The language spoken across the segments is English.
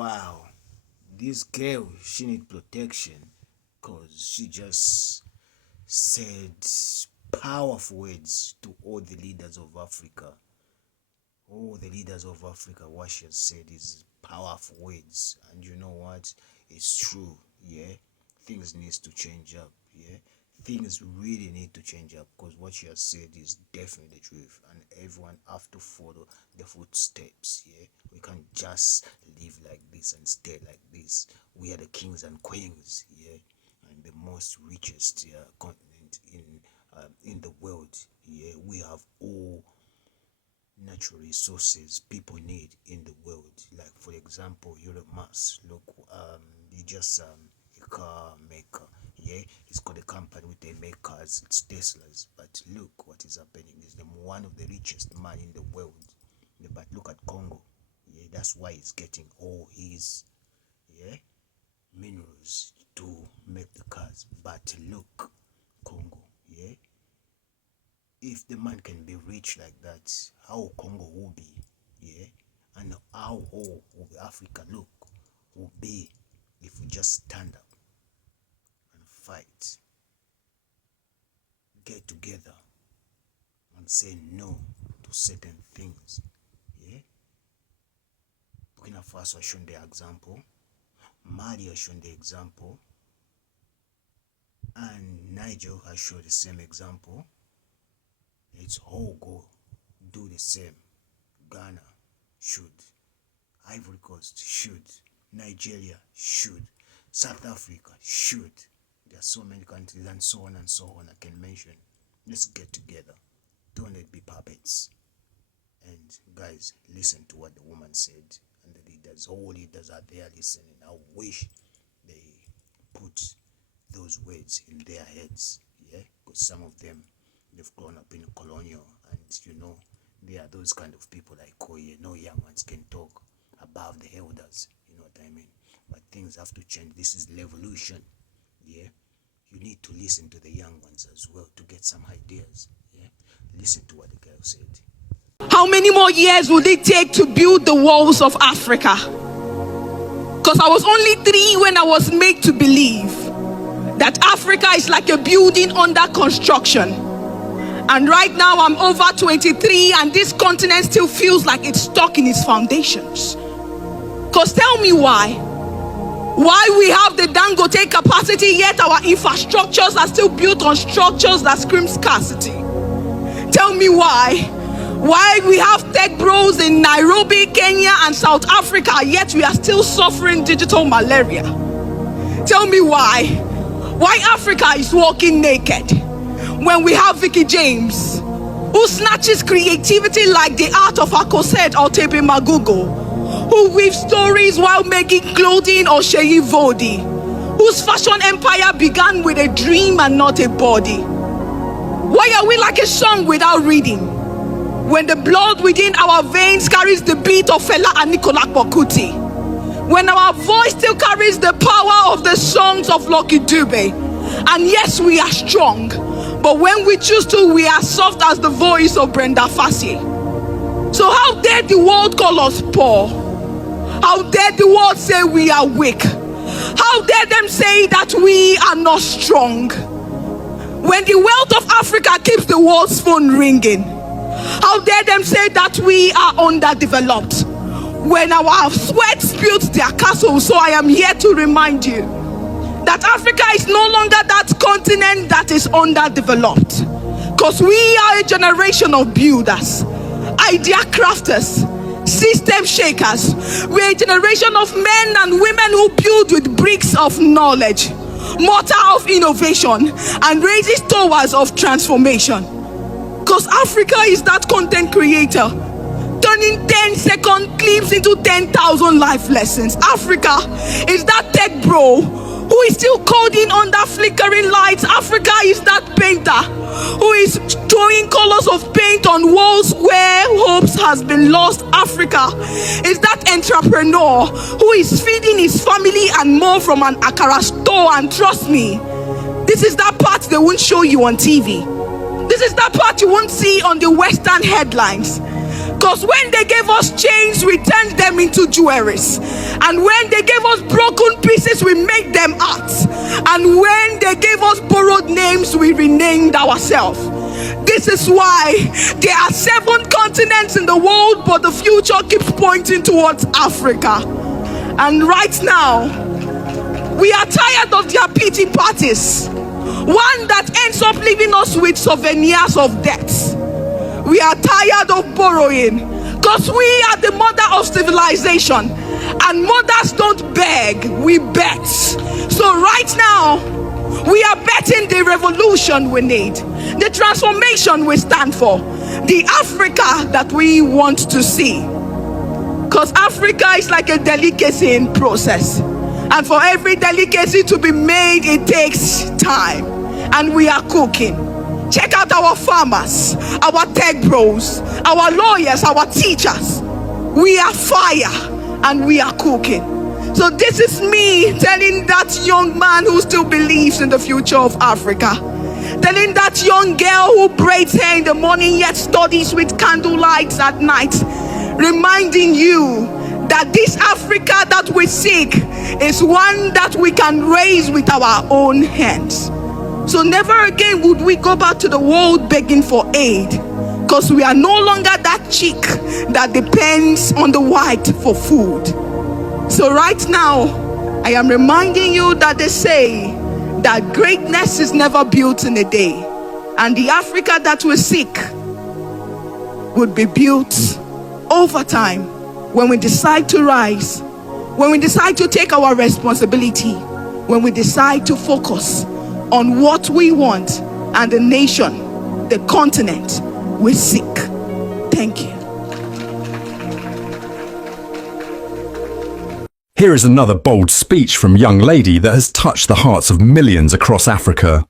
Wow, this girl, she need protection because she just said powerful words to all the leaders of Africa. All the leaders of Africa, what she has said is powerful words. And you know what? It's true, yeah? Things needs to change up, yeah? Things really need to change up because what she has said is definitely the truth, and everyone have to follow the footsteps, yeah? We can't just live like this and stay like this. We are the kings and queens, yeah? And the most richest continent in the world, yeah? We have all natural resources people need in the world. Like for example, Elon Musk, look, he just a car maker, yeah, he's got a company with they make cars, it's Teslas. But look what is happening, is one of the richest man in the world, yeah, but look at Congo, yeah, that's why he's getting all his, yeah, minerals to make the cars. But look, Congo, yeah, if the man can be rich like that, how Congo will be, yeah? And how whole will Africa will be if we just stand up and fight, get together and say no to certain things, yeah? Burkina Faso has shown the example, Mali has shown the example, and Niger has shown the same example. Let's all go do the same. Ghana should, Ivory Coast should, Nigeria should, South Africa should. There are so many countries and so on I can mention. Let's get together. Don't let be puppets. And guys, listen to what the woman said, and the leaders, all leaders are there listening. I wish they put those words in their heads, yeah, because some of them, they've grown up in colonial, and you know, they are those kind of people like Oye. No young ones can talk above the elders, you know what I mean? But things have to change. This is revolution, yeah? You need to listen to the young ones as well to get some ideas, yeah? Listen to what the girl said. How many more years would it take to build the walls of Africa? Because I was only 3 when I was made to believe that Africa is like a building under construction. And right now I'm over 23 and this continent still feels like it's stuck in its foundations. Because tell me why we have the Dangote capacity yet our infrastructures are still built on structures that scream scarcity. Tell me why we have tech bros in Nairobi, Kenya and South Africa yet we are still suffering digital malaria. Tell me why Africa is walking naked when we have Vicky James, who snatches creativity like the art of Akosed or Tepe Magugo, who weaves stories while making clothing or Sheyi Vodi, whose fashion empire began with a dream and not a body. Why are we like a song without reading, when the blood within our veins carries the beat of Fela and Nicolas Bokuti, when our voice still carries the power of the songs of Lucky Dube? And yes, we are strong, but when we choose to, we are soft as the voice of Brenda Fassie. So how dare the world call us poor? How dare the world say we are weak? How dare them say that we are not strong? When the wealth of Africa keeps the world's phone ringing, how dare them say that we are underdeveloped? When our sweat built their castle. So I am here to remind you that Africa is no longer that continent that is underdeveloped, because we are a generation of builders, idea crafters, system shakers. We're a generation of men and women who build with bricks of knowledge, mortar of innovation, and raises towers of transformation. Because Africa is that content creator turning 10-second clips into 10,000 life lessons. Africa is that tech bro who is still coding under flickering lights. Africa is that painter who is throwing colors of paint on walls where hopes has been lost. Africa is that entrepreneur who is feeding his family and more from an Akara store. And trust me, this is that part they won't show you on TV. This is that part you won't see on the Western headlines. Because when they gave us chains, we turned them into jewelries. And when they gave us broken pieces, we made them art. And when they gave us borrowed names, we renamed ourselves. This is why there are 7 continents in the world, but the future keeps pointing towards Africa. And right now, we are tired of their pity parties. One that ends up leaving us with souvenirs of debt. We are tired of borrowing, because we are the mother of civilization, and mothers don't beg, we bet. So right now, we are betting the revolution we need, the transformation we stand for, the Africa that we want to see. Because Africa is like a delicacy in process, and for every delicacy to be made, it takes time, and we are cooking. Check out our farmers, our tech bros, our lawyers, our teachers. We are fire and we are cooking. So this is me telling that young man who still believes in the future of Africa, telling that young girl who braids hair in the morning yet studies with candlelight at night, reminding you that this Africa that we seek is one that we can raise with our own hands. So never again would we go back to the world begging for aid, because we are no longer that chick that depends on the white for food. So right now, I am reminding you that they say that greatness is never built in a day, and the Africa that we seek would be built over time when we decide to rise, when we decide to take our responsibility, when we decide to focus on what we want and the nation, the continent we seek. Thank you. Here is another bold speech from Young Lady that has touched the hearts of millions across Africa.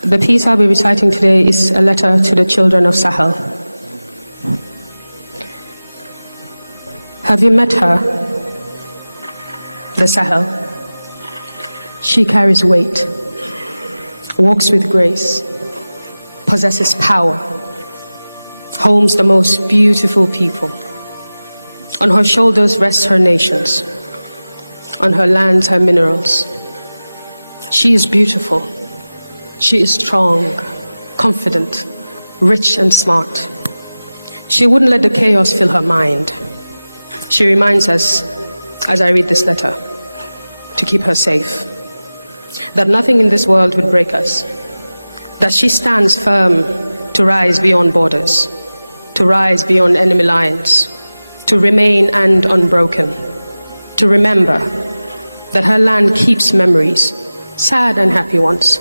The piece I'll be reciting today is a letter to the children of Sahel. Have you met her? The Sahel. She carries weight, walks with grace, possesses power, homes the most beautiful people. On her shoulders rest her nations, on her lands her minerals. She is beautiful, she is strong, confident, rich and smart. She wouldn't let the chaos fill her mind. She reminds us, as I read this letter, to keep her safe, that nothing in this world would break us, that she stands firm to rise beyond borders, to rise beyond enemy lines, to remain and unbroken, to remember that her land keeps memories, sad and happy ones,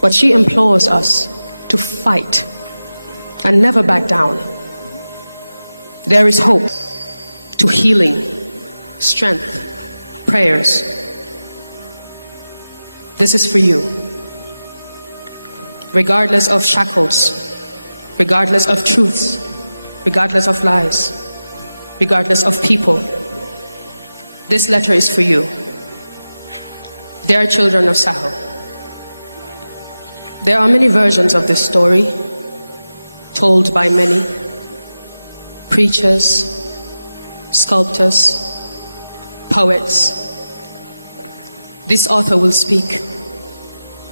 but she implores us to fight and never back down. There is hope, to healing, strength, prayers. This is for you. Regardless of shackles, regardless of truths, regardless of lies, regardless of people, this letter is for you. They are children of Sahel. There are many versions of this story, told by many preachers, sculptors, poets. This author will speak.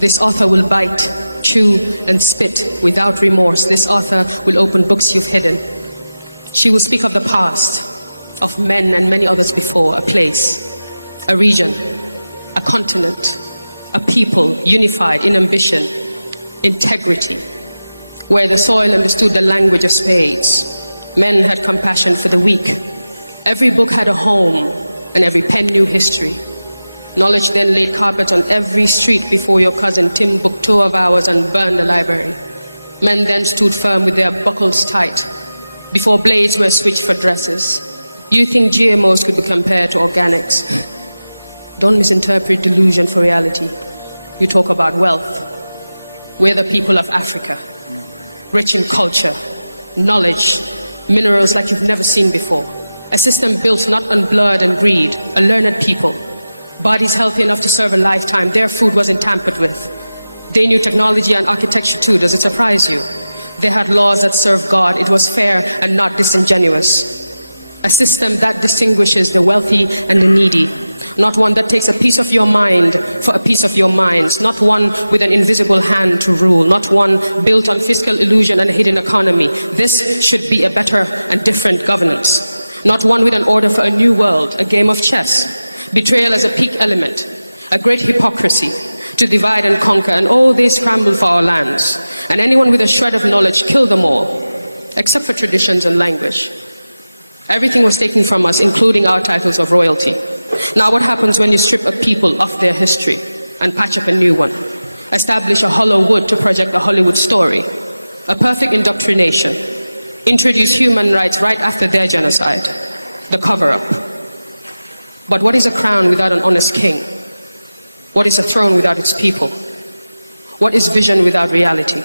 This author will bite, chew, and spit without remorse. This author will open books you've hidden. She will speak of the past, of men and many others before, a place, a region, a continent, a people unified in ambition, integrity, where the soil understood the language of spades. Men had compassion for the weak. Every book had a home, and every pen knew history. Knowledge then laid carpet on every street before your cousin Timbuktu of ours and burned the library. Men then stood firm with their buckles tight before blades were switched for dresses. You think GMOs could be compared to organics? Don't misinterpret delusion for reality. You talk about wealth. We're the people of Africa, rich in culture, knowledge, minerals like you've never seen before. A system built not on blood and greed, a learned people. Bodies healthy enough to serve a lifetime. Their food wasn't tampered with. They knew technology and architecture too. Does it surprise you? They had laws that served God. It was fair and not disingenuous. A system that distinguishes the wealthy and the needy. Not one that takes a piece of your mind for a piece of your minds. Not one with an invisible hand to rule. Not one built on fiscal illusion and a hidden economy. This should be a better and different governance. Not one with an order for a new world, a game of chess. Betrayal as a peak element. A great hypocrisy to divide and conquer. And oh, they scramble for our lands. And anyone with a shred of knowledge, kill them all. Except for traditions and language. Everything was taken from us, including our titles of royalty. Now what happens when you strip a people of their history and patch up a new one? Establish a hollow wood to project a Hollywood story. A perfect indoctrination. Introduce human rights right after their genocide. The cover-up. But what is a crown without an honest king? What is a throne without its people? What is vision without reality?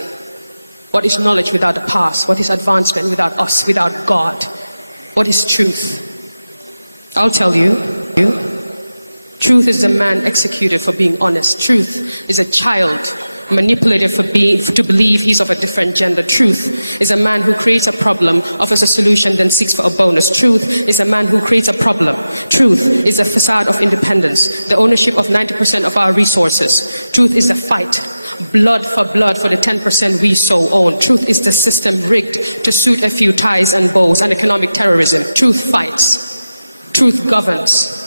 What is knowledge without the past? What is advancement without us, without God? What is truth? I'll tell you. Truth is the man executed for being honest. Truth is a child manipulated to believe he's of a different gender. Truth is a man who creates a problem, offers a solution, then seeks for a bonus. Truth is a man who creates a problem. Truth is a facade of independence, the ownership of 90% of our resources. Truth is a fight, blood for the 10% we so own. Truth is the system rigged to suit a few ties and bows and economic terrorism. Truth fights. Truth governs.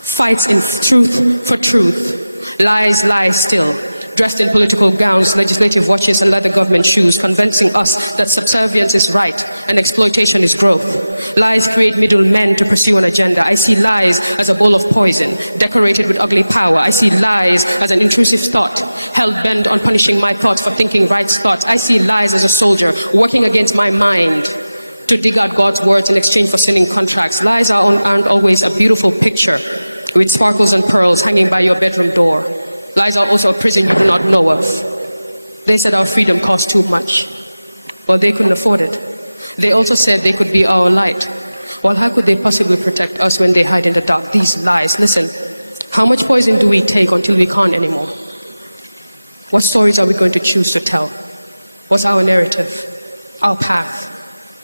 Fights in truth for truth. Lies lie still. Dressed in political gowns, legislative watches and leather government shoes, convincing us that subservience is right and exploitation is growth. Lies create middlemen to pursue an agenda. I see lies as a bowl of poison, decorated with ugly power. I see lies as an intrusive thought, hell-bent on punishing my thoughts for thinking right thoughts. I see lies as a soldier working against my mind to dig out God's words in exchange for sinning contracts. Lies aren't always a beautiful picture with sparkles and pearls hanging by your bedroom door. Lies are also a prison you do not know of. They said our freedom cost too much. Well, they couldn't afford it. They also said they could be our light. Well, how could they possibly protect us when they hide in the dark? These lies. Listen, how much poison do we take until we can't anymore? What stories are we going to choose to tell? What's our narrative? Our path?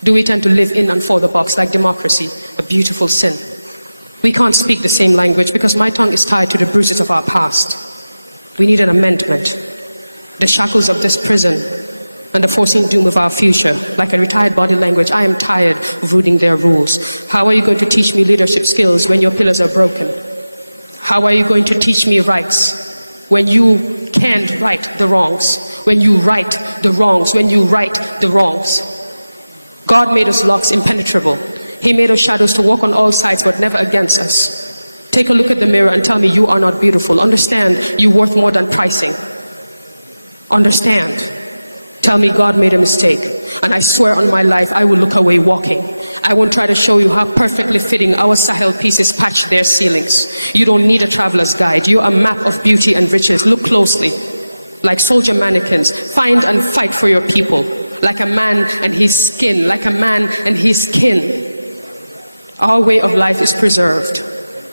Do we tend to live in and for the box like democracy, a beautiful sin? We can't speak the same language because my tongue is tied to the bruises of our past. We need an amendment. The shackles of this prison and the foreseen doom of our future. Like a retired body language, I am tired of reading their rules. How are you going to teach me leadership skills when your pillars are broken? How are you going to teach me rights when you can't right the wrongs? When you right the wrongs? When you right the wrongs? God made us locks impenetrable. He made us shadows to walk on all sides but never against us. Take a look at the mirror and tell me you are not beautiful. Understand you're worth more than pricing. Understand. Tell me God made a mistake. And I swear on my life I will look away walking. I won't try to show you how perfectly fitting our Sahel pieces patch their ceilings. You don't need a traveler's guide. You're a map of beauty and riches. Look closely. Like soldier mannequins, find and fight for your people. Like a man and his skin. Like a man and his kin. Our way of life is preserved.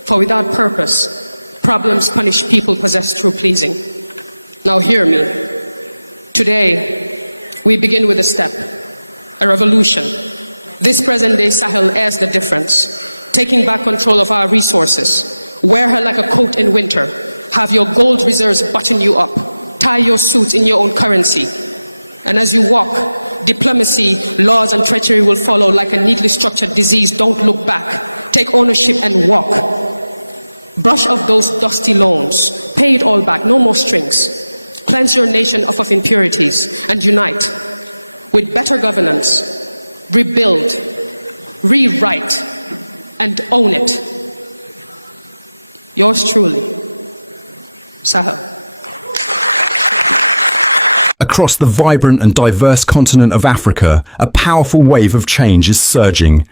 For without purpose, problems punish people possessed through pleasing. Now hear me. Today, we begin with a step, a revolution. This present-day Sahel airs the difference, taking back control of our resources. Wear her like a coat in winter. Have your gold reserves button you up. Tie your suits in your own currency. And as you walk, diplomacy, laws and treachery will follow like a neatly structured disease. Don't look back. Take ownership and walk. Brush off those dusty loans. Pay it all back. No more strings. Cleanse your nation of impurities and unite with better governance. Rebuild, rewrite, and own it. Yours truly, Sahel. Across the vibrant and diverse continent of Africa, a powerful wave of change is surging,